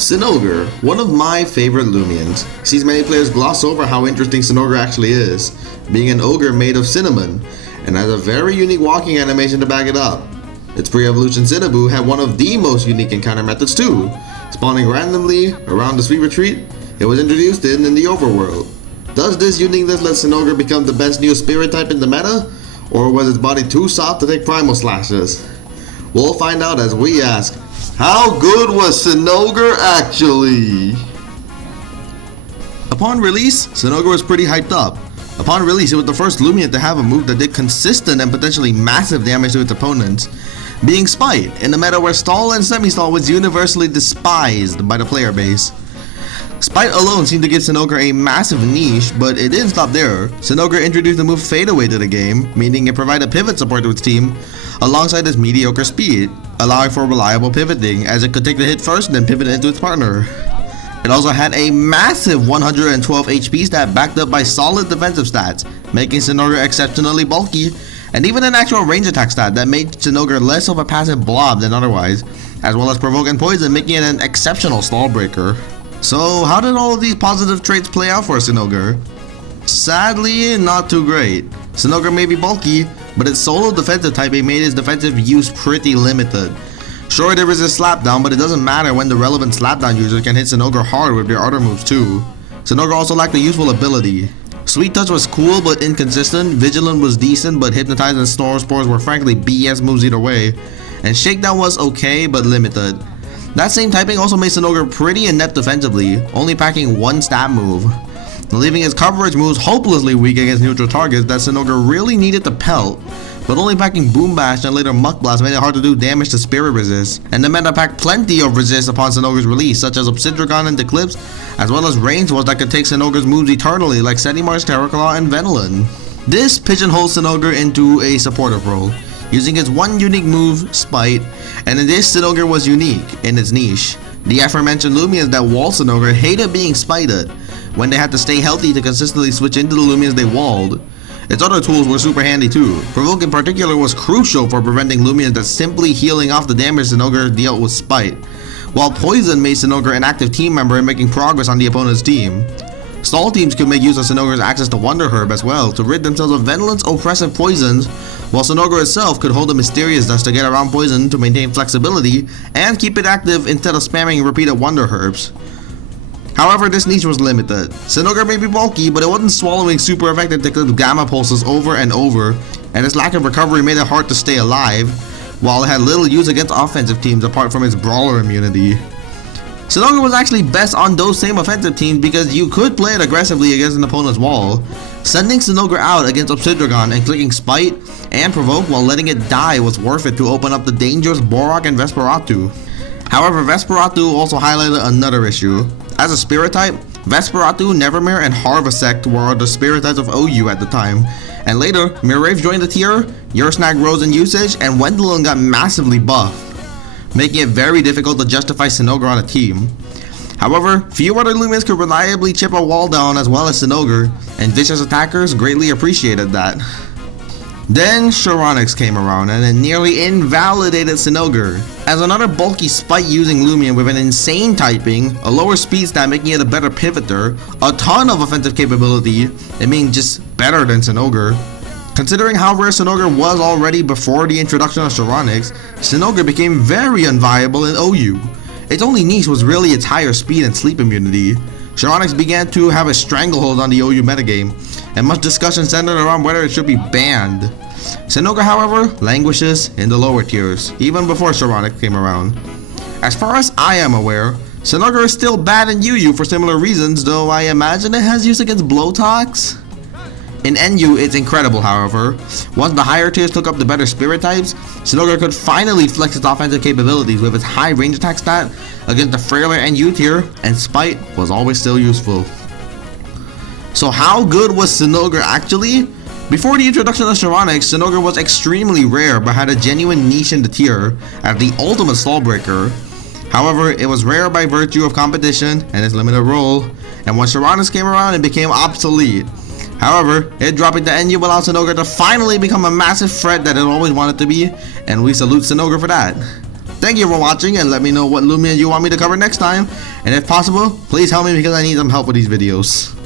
Cinnogre, one of my favorite Lumians, sees many players gloss over how interesting Cinnogre actually is, being an ogre made of cinnamon, and has a very unique walking animation to back it up. Its pre-evolution Cinnaboo had one of the most unique encounter methods too, spawning randomly around the sweet retreat it was introduced in the overworld. Does this uniqueness let Cinnogre become the best new spirit type in the meta, or was its body too soft to take primal slashes? We'll find out as we ask, how good was Cinnogre actually? Upon release, Cinnogre was pretty hyped up. Upon release, it was the first Lumian to have a move that did consistent and potentially massive damage to its opponents, being Spite, in a meta where stall and semi-stall was universally despised by the player base. Spite alone seemed to give Cinnogre a massive niche, but it didn't stop there. Cinnogre introduced the move Fade Away to the game, meaning it provided pivot support to its team, alongside its mediocre speed, allowing for reliable pivoting, as it could take the hit first and then pivot into its partner. It also had a massive 112 HP stat backed up by solid defensive stats, making Cinnogre exceptionally bulky, and even an actual range attack stat that made Cinnogre less of a passive blob than otherwise, as well as provoke and poison, making it an exceptional stall breaker. So how did all of these positive traits play out for Cinnogre? Sadly, not too great. Cinnogre may be bulky, but its solo defensive typing made its defensive use pretty limited. Sure, there is a slapdown, but it doesn't matter when the relevant slapdown user can hit Cinnogre hard with their other moves too. Cinnogre also lacked a useful ability. Sweet Touch was cool but inconsistent, Vigilant was decent, but Hypnotize and Snore Spores were frankly BS moves either way, and Shakedown was okay but limited. That same typing also made Cinnogre pretty inept defensively, only packing one stat move, leaving his coverage moves hopelessly weak against neutral targets that Cinnogre really needed to pelt, but only packing Boom Bash and later Muck Blast made it hard to do damage to Spirit Resist, and the meta packed plenty of resist upon Cinnogre's release, such as Obsidragon and Eclipse, as well as range walls that could take Cinnogre's moves eternally like Setimar's Terraclaw and Venilin. This pigeonholes Cinnogre into a supportive role, using its one unique move, Spite, and in this Cinnogre was unique in its niche. The aforementioned Lumians that walled Cinnogre hated being spited, when they had to stay healthy to consistently switch into the Lumians they walled. Its other tools were super handy too. Provoke in particular was crucial for preventing Lumians that simply healing off the damage Cinnogre dealt with Spite, while Poison made Cinnogre an active team member in making progress on the opponent's team. Stall teams could make use of Cinnogre's access to Wonder Herb as well to rid themselves of Venilin's oppressive poisons, while Cinnogre itself could hold a Mysterious Dust to get around poison to maintain flexibility and keep it active instead of spamming repeated Wonder Herbs. However, this niche was limited. Cinnogre may be bulky, but it wasn't swallowing super effective Eclipse Gamma Pulses over and over, and its lack of recovery made it hard to stay alive, while it had little use against offensive teams apart from its Brawler immunity. Cinnogre was actually best on those same offensive teams because you could play it aggressively against an opponent's wall. Sending Cinnogre out against Obsidragon and clicking Spite and Provoke while letting it die was worth it to open up the dangerous Borak and Vesperatu. However, Vesperatu also highlighted another issue. As a spirit type, Vesperatu, Nevermere, and Harvesect were the spirit types of OU at the time, and later, Mirave joined the tier, Yursnag rose in usage, and Wendelin got massively buffed, making it very difficult to justify Cinnogre on a team. However, few other Lumians could reliably chip a wall down as well as Cinnogre, and vicious attackers greatly appreciated that. Then Charonix came around and it nearly invalidated Cinnogre. As another bulky Spite using Lumian with an insane typing, a lower speed stat making it a better pivoter, a ton of offensive capability, and being just better than Cinnogre. Considering how rare Cinnogre was already before the introduction of Charonix, Cinnogre became very unviable in OU. Its only niche was really its higher speed and sleep immunity. Charonix began to have a stranglehold on the OU metagame, and much discussion centered around whether it should be banned. Cinnogre, however, languishes in the lower tiers, even before Charonix came around. As far as I am aware, Cinnogre is still bad in UU for similar reasons, though I imagine it has use against Blowtox. In NU, it's incredible, however. Once the higher tiers took up the better spirit types, Cinnogre could finally flex its offensive capabilities with its high range attack stat against the frailer NU tier, and Spite was always still useful. So how good was Cinnogre actually? Before the introduction of Charonix, Cinnogre was extremely rare but had a genuine niche in the tier as the ultimate stall breaker. However, it was rare by virtue of competition and its limited role, and when Charonix came around it became obsolete. However, it dropping the NU allowed Cinnogre to finally become a massive threat that it always wanted to be, and we salute Cinnogre for that. Thank you for watching, and let me know what Lumia you want me to cover next time. And if possible, please help me because I need some help with these videos.